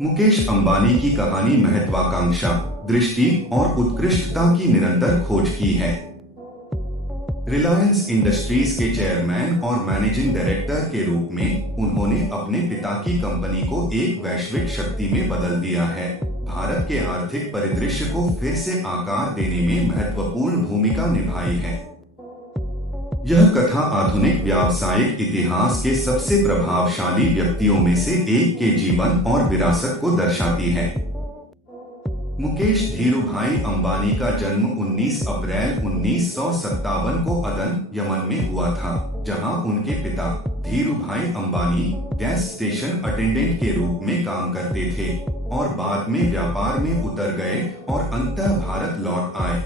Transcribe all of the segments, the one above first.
मुकेश अंबानी की कहानी महत्वाकांक्षा, दृष्टि और उत्कृष्टता की निरंतर खोज की है। रिलायंस इंडस्ट्रीज के चेयरमैन और मैनेजिंग डायरेक्टर के रूप में उन्होंने अपने पिता की कंपनी को एक वैश्विक शक्ति में बदल दिया है। भारत के आर्थिक परिदृश्य को फिर से आकार देने में महत्वपूर्ण भूमिका निभाई है। यह कथा आधुनिक व्यावसायिक इतिहास के सबसे प्रभावशाली व्यक्तियों में से एक के जीवन और विरासत को दर्शाती है। मुकेश धीरूभाई अंबानी का जन्म 19 अप्रैल 1957 को अदन, यमन में हुआ था, जहां उनके पिता Dhirubhai Ambani gas station attendant के रूप में काम करते थे और बाद में व्यापार में उतर गए और अंततः भारत लौट आए।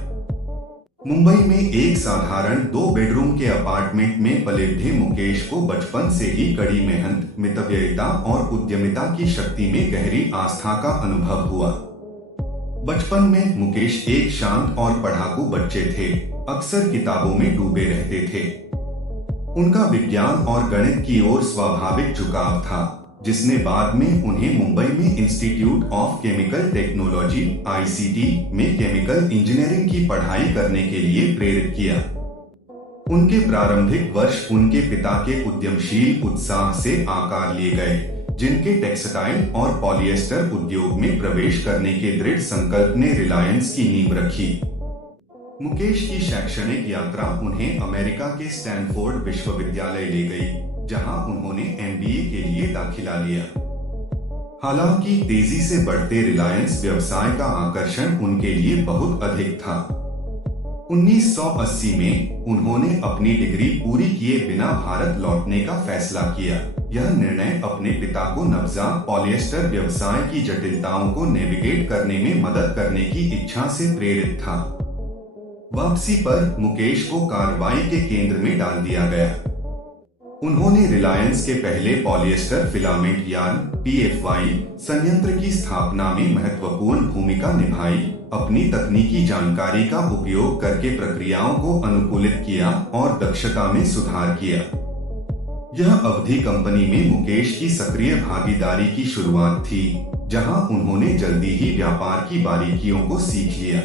मुंबई में एक साधारण 2 बेडरूम के अपार्टमेंट में पले बढ़े मुकेश को बचपन से ही कड़ी मेहनत, मितव्ययिता और उद्यमिता की शक्ति में गहरी आस्था का अनुभव हुआ। बचपन में मुकेश एक शांत और पढ़ाकू बच्चे थे, अक्सर किताबों में डूबे रहते थे। उनका विज्ञान और गणित की ओर स्वाभाविक झुकाव था, जिसने बाद में उन्हें मुंबई में institute of chemical technology (ICT) में केमिकल इंजीनियरिंग की पढ़ाई करने के लिए प्रेरित किया। उनके प्रारंभिक वर्ष उनके पिता के उद्यमशील उत्साह से आकार लिए गए, जिनके टेक्सटाइल और पॉलिएस्टर उद्योग में प्रवेश करने के दृढ़ संकल्प ने रिलायंस की नींव रखी। मुकेश की शैक्षणिक यात्रा उन्हें अमेरिका के स्टैनफोर्ड विश्वविद्यालय ले गई, जहां उन्होंने एमबीए के लिए दाखिला लिया। हालांकि तेजी से बढ़ते रिलायंस व्यवसाय का आकर्षण उनके लिए बहुत अधिक था। 1980 में उन्होंने अपनी डिग्री पूरी किए बिना भारत लौटने का फैसला किया। यह निर्णय अपने पिता को नवजात पॉलिएस्टर व्यवसाय की जटिलताओं को नेविगेट करने में मदद करने की इच्छा से प्रेरित था। वापसी पर मुकेश को कार्रवाई के केंद्र में डाल दिया गया। उन्होंने रिलायंस के पहले पॉलिएस्टर फिलामेंट यार्न (पीएफवाई) संयंत्र की स्थापना में महत्वपूर्ण भूमिका निभाई, अपनी तकनीकी जानकारी का उपयोग करके प्रक्रियाओं को अनुकूलित किया और दक्षता में सुधार किया। यह अवधि कंपनी में मुकेश की सक्रिय भागीदारी की शुरुआत थी, जहां उन्होंने जल्दी ही व्यापार की बारीकियों को सीख लिया।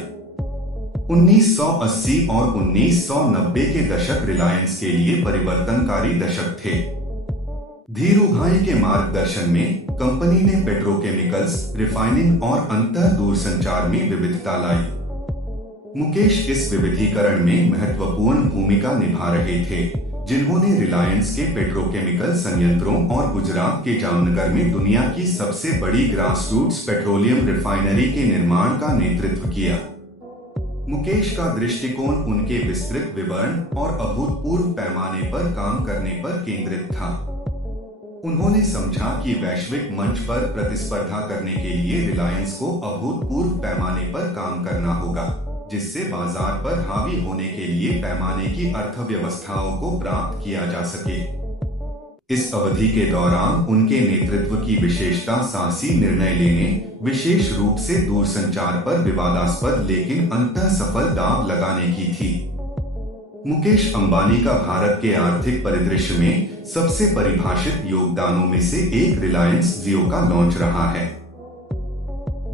1980 और 1990 के दशक रिलायंस के लिए परिवर्तनकारी दशक थे। धीरूभाई के मार्गदर्शन में कंपनी ने पेट्रोकेमिकल्स, रिफाइनिंग और अंतः दूरसंचार में विविधता लाई। मुकेश इस विविधीकरण में महत्वपूर्ण भूमिका निभा रहे थे, जिन्होंने रिलायंस के पेट्रोकेमिकल संयंत्रों और गुजरात के जामनगर में दुनिया की सबसे बड़ी ग्रासरूट्स पेट्रोलियम रिफाइनरी के निर्माण का नेतृत्व किया। मुकेश का दृष्टिकोण उनके विस्तृत विवरण और अभूतपूर्व पैमाने पर काम करने पर केंद्रित था। उन्होंने समझा कि वैश्विक मंच पर प्रतिस्पर्धा करने के लिए रिलायंस को अभूतपूर्व पैमाने पर काम करना होगा, जिससे बाजार पर हावी होने के लिए पैमाने की अर्थव्यवस्थाओं को प्राप्त किया जा सके। इस अवधि के दौरान उनके नेतृत्व की विशेषता साहसी निर्णय लेने, विशेष रूप से दूरसंचार पर विवादास्पद लेकिन अंततः सफल दांव लगाने की थी। मुकेश अंबानी का भारत के आर्थिक परिदृश्य में सबसे परिभाषित योगदानों में से एक रिलायंस जियो का लॉन्च रहा है।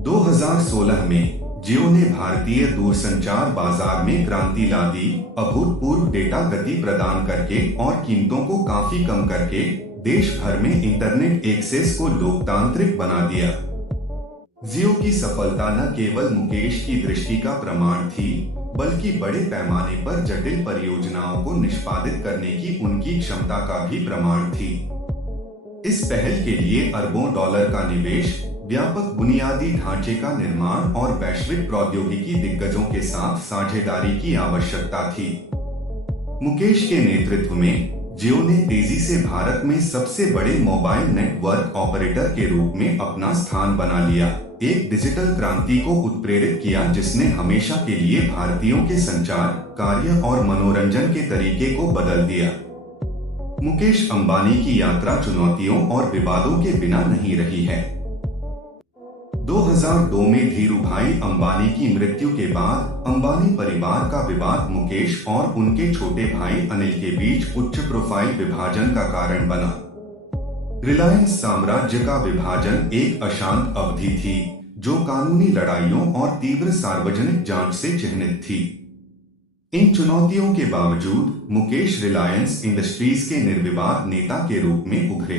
2016 में जियो ने भारतीय दूरसंचार बाजार में क्रांति ला दी, अभूतपूर्व डेटा गति प्रदान करके और कीमतों को काफी कम करके देश भर में इंटरनेट एक्सेस को लोकतांत्रिक बना दिया। जियो की सफलता न केवल मुकेश की दृष्टि का प्रमाण थी, बल्कि बड़े पैमाने पर जटिल परियोजनाओं को निष्पादित करने की उनकी क्षमता का भी प्रमाण थी। इस पहल के लिए अरबों डॉलर का निवेश, व्यापक बुनियादी ढांचे का निर्माण और वैश्विक प्रौद्योगिकी दिग्गजों के साथ साझेदारी की आवश्यकता थी। मुकेश के नेतृत्व में जियो ने तेजी से भारत में सबसे बड़े मोबाइल नेटवर्क ऑपरेटर के रूप में अपना स्थान बना लिया, एक डिजिटल क्रांति को उत्प्रेरित किया जिसने हमेशा के लिए भारतीयों के संचार, कार्य और मनोरंजन के तरीके को बदल दिया। मुकेश अंबानी की यात्रा चुनौतियों और विवादों के बिना नहीं रही है। 2002 में धीरूभाई अंबानी की मृत्यु के बाद अंबानी परिवार का विवाद मुकेश और उनके छोटे भाई अनिल के बीच उच्च प्रोफाइल विभाजन का कारण बना। रिलायंस साम्राज्य का विभाजन एक अशांत अवधि थी जो कानूनी लड़ाइयों और तीव्र सार्वजनिक जांच से चिह्नित थी। इन चुनौतियों के बावजूद मुकेश रिलायंस इंडस्ट्रीज के निर्विवाद नेता के रूप में उभरे।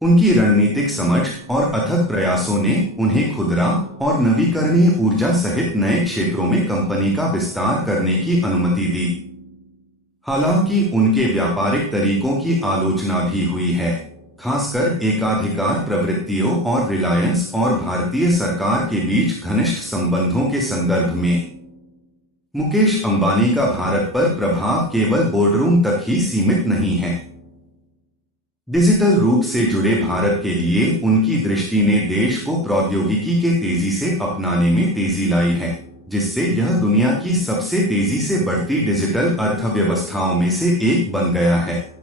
उनकी रणनीतिक समझ और अथक प्रयासों ने उन्हें खुदरा और नवीकरणीय ऊर्जा सहित नए क्षेत्रों में कंपनी का विस्तार करने की अनुमति दी। हालांकि उनके व्यापारिक तरीकों की आलोचना भी हुई है, खासकर एकाधिकार प्रवृत्तियों और रिलायंस और भारतीय सरकार के बीच घनिष्ठ संबंधों के संदर्भ में। मुकेश अंबानी का भारत पर प्रभाव केवल बोर्डरूम तक ही सीमित नहीं है। डिजिटल रूप से जुड़े भारत के लिए उनकी दृष्टि ने देश को प्रौद्योगिकी के तेजी से अपनाने में तेजी लाई है, जिससे यह दुनिया की सबसे तेजी से बढ़ती डिजिटल अर्थव्यवस्थाओं में से एक बन गया है।